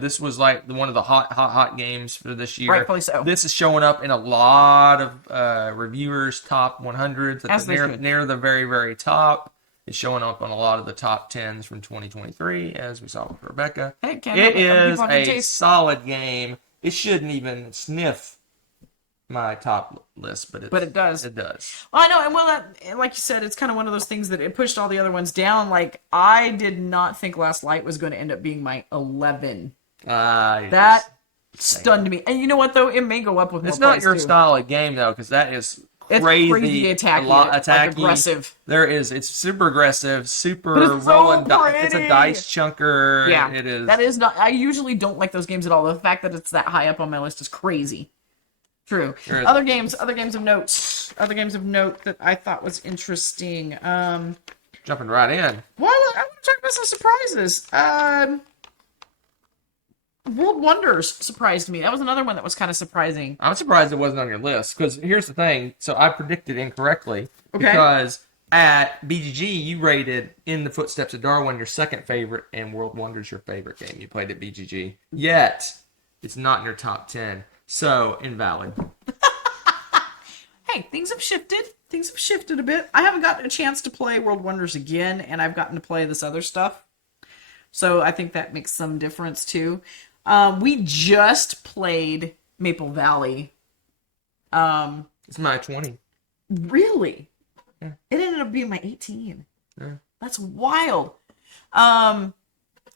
This was like one of the hot games for this year. Rightfully so. This is showing up in a lot of reviewers' top 100s. As they should. Near the very, very top. It's showing up on a lot of the top 10s from 2023, as we saw with Rebecca. Hey, can't It help it. is People have good a taste. solid game. It shouldn't even sniff my top list, but But it does. It does. Well, I know, and that, like you said, it's kind of one of those things that it pushed all the other ones down. Like, I did not think Last Light was going to end up being my 11. That stunned me. And you know what, though? It may go up with more It's not points, your too. style of game, though, because that is It's crazy attacky, a lot like attacky. aggressive. It's super aggressive, super But it's so rolling dice. It's a pretty. dice chunker. Yeah, It is. That is not. I usually don't like those games at all. The fact that it's that high up on my list is crazy. True. There is- Other games of note that I thought was interesting. Jumping right in. Well, I want to talk about some surprises. World Wonders surprised me. That was another one that was kind of surprising. I'm surprised it wasn't on your list, because here's the thing. So I predicted incorrectly. Okay. Because at BGG, you rated In the Footsteps of Darwin your second favorite, and World Wonders your favorite game you played at BGG. Yet, it's not in your top 10. So, invalid. Hey, things have shifted. Things have shifted a bit. I haven't gotten a chance to play World Wonders again, and I've gotten to play this other stuff. So I think that makes some difference, too. We just played Maple Valley. It's my 20. Really? Yeah. It ended up being my 18. Yeah. That's wild.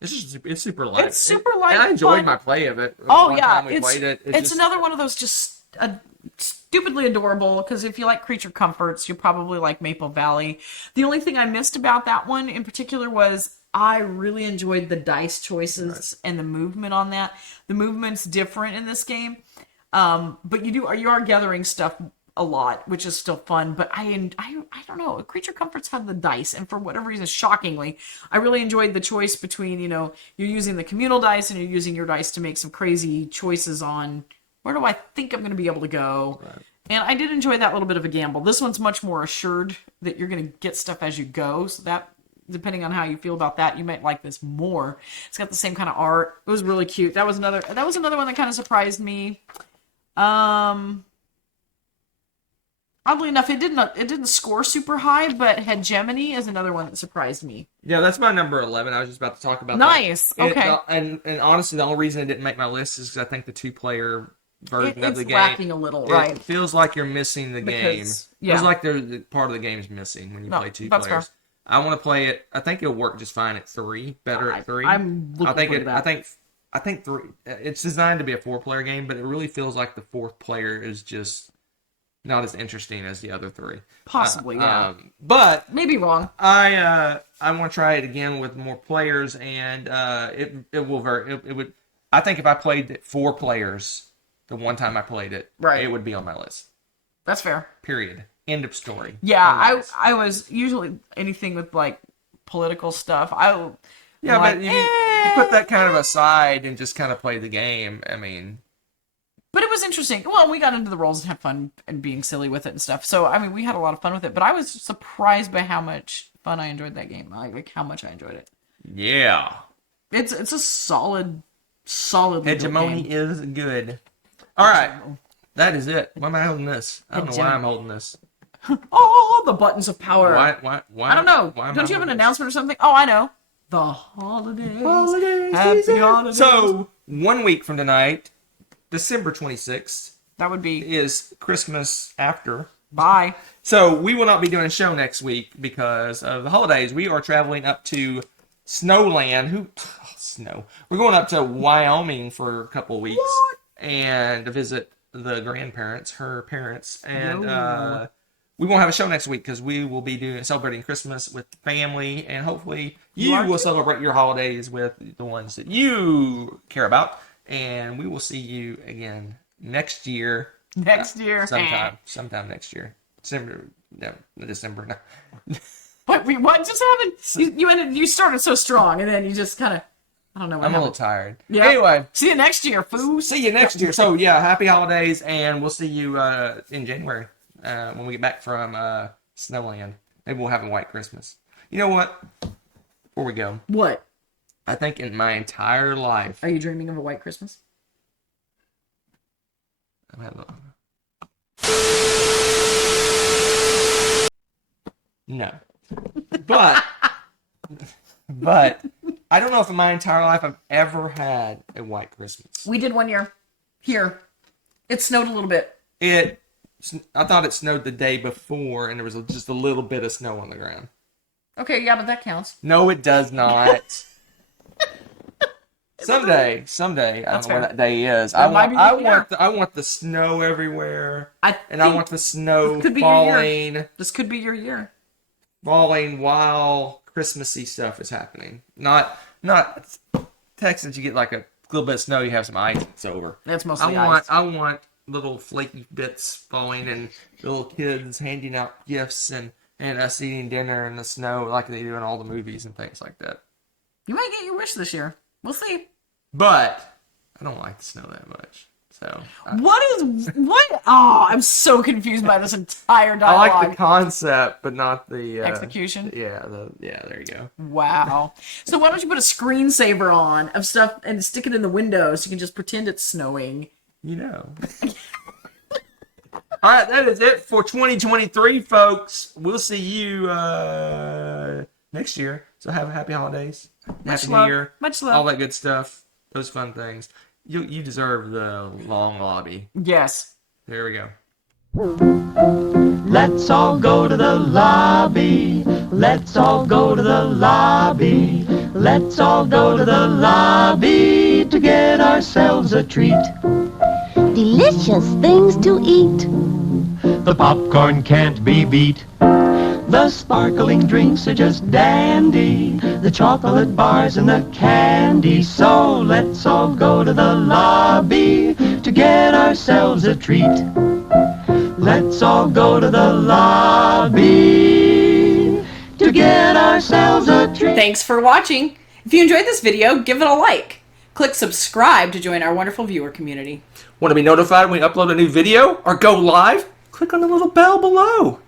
It's super light. It's super light, And I enjoyed fun. my play of it. Oh, One yeah. time we played it. It's another one of those just stupidly adorable, because if you like creature comforts, you'll probably like Maple Valley. The only thing I missed about that one in particular was I really enjoyed the dice choices and the movement on that. The movement's different in this game, but you are gathering stuff a lot, which is still fun. But I don't know. Creature comforts have the dice, and for whatever reason, shockingly, I really enjoyed the choice between you're using the communal dice and you're using your dice to make some crazy choices on where do I think I'm going to be able to go. Right. And I did enjoy that little bit of a gamble. This one's much more assured that you're going to get stuff as you go, so that, depending on how you feel about that, you might like this more. It's got the same kind of art. It was really cute. That was another one that kind of surprised me. Oddly enough, it didn't score super high, but Hegemony is another one that surprised me. Yeah, that's my number 11. I was just about to talk about nice. that. Okay. And honestly, the only reason it didn't make my list is because I think the two-player version of the game, it's lacking a little, right? It feels like you're missing the game. Yeah. Feels like part of the game's missing when you play two players. Fair. I want to play it. I think it'll work just fine at 3. Better at 3. I'm looking for that. I think 3. It's designed to be a 4-player game, but it really feels like the 4th player is just not as interesting as the other three. Possibly, yeah. But Maybe wrong. I want to try it again with more players, and it would. I think if I played it 4 players, the one time I played it, Right. it would be on my list. That's fair. Period. End of story. Yeah, I was usually anything with like political stuff. Yeah, like, but you put that kind of aside and just kind of play the game. I mean, but it was interesting. Well, we got into the roles and had fun and being silly with it and stuff. So I mean, we had a lot of fun with it. But I was surprised by how much fun I enjoyed that game. Like how much I enjoyed it. yeah. It's a solid Hegemony is good. All right. That is it. Why am I holding this? I don't know why I'm holding this. Oh, the buttons of power. Why? I don't know. Why am Don't I you have an holding this? announcement or something? Oh, I know. The holidays. Happy season. holidays. So 1 week from tonight, December 26th, that would be is Christmas after. bye. So we will not be doing a show next week because of the holidays. We are traveling up to Snowland. Snow. We're going up to Wyoming for a couple of weeks and to visit the grandparents, her parents, and we won't have a show next week because we will be celebrating Christmas with family, and hopefully you will celebrate your holidays with the ones that you care about, and we will see you again next year. Sometime next year. December. What just happened? You started so strong, and then you just kind of, I don't know what I'm a happened. little tired. Yeah. Anyway. See you next year, foo. See you next year. So, yeah, happy holidays, and we'll see you in January when we get back from Snowland. Maybe we'll have a white Christmas. You know what? Before we go, What? I think in my entire life, Are you dreaming of a white Christmas? I'm having no. But I don't know if in my entire life I've ever had a white Christmas. We did 1 year. Here. It snowed a little bit. I thought it snowed the day before, and there was just a little bit of snow on the ground. Okay, yeah, but that counts. No, it does not. Someday, I don't know when that day is. I want the snow everywhere, and I want the snow falling. This could be your year. Falling while Christmassy stuff is happening. Not Texas. You get like a little bit of snow. You have some ice. It's over. That's mostly ice. I want little flaky bits falling and little kids handing out gifts and us eating dinner in the snow like they do in all the movies and things like that. You might get your wish this year. We'll see. But I don't like the snow that much. So what? Oh, I'm so confused by this entire I dialogue. like the concept, but not the Execution. Yeah, there you go. Wow. So why don't you put a screensaver on of stuff and stick it in the window so you can just pretend it's snowing? You know. All right, that is it for 2023, folks. We'll see you next year. So have a happy holidays, happy New Year, Much love. all that good stuff, those fun things. You deserve the long lobby. Yes. There we go. Let's all go to the lobby. Let's all go to the lobby. Let's all go to the lobby to get ourselves a treat. Delicious things to eat. The popcorn can't be beat. The sparkling drinks are just dandy. The chocolate bars and the candy. So let's all go to the lobby to get ourselves a treat. Let's all go to the lobby to get ourselves a treat. Thanks for watching. If you enjoyed this video, give it a like. Click subscribe to join our wonderful viewer community. Want to be notified when we upload a new video or go live? Click on the little bell below.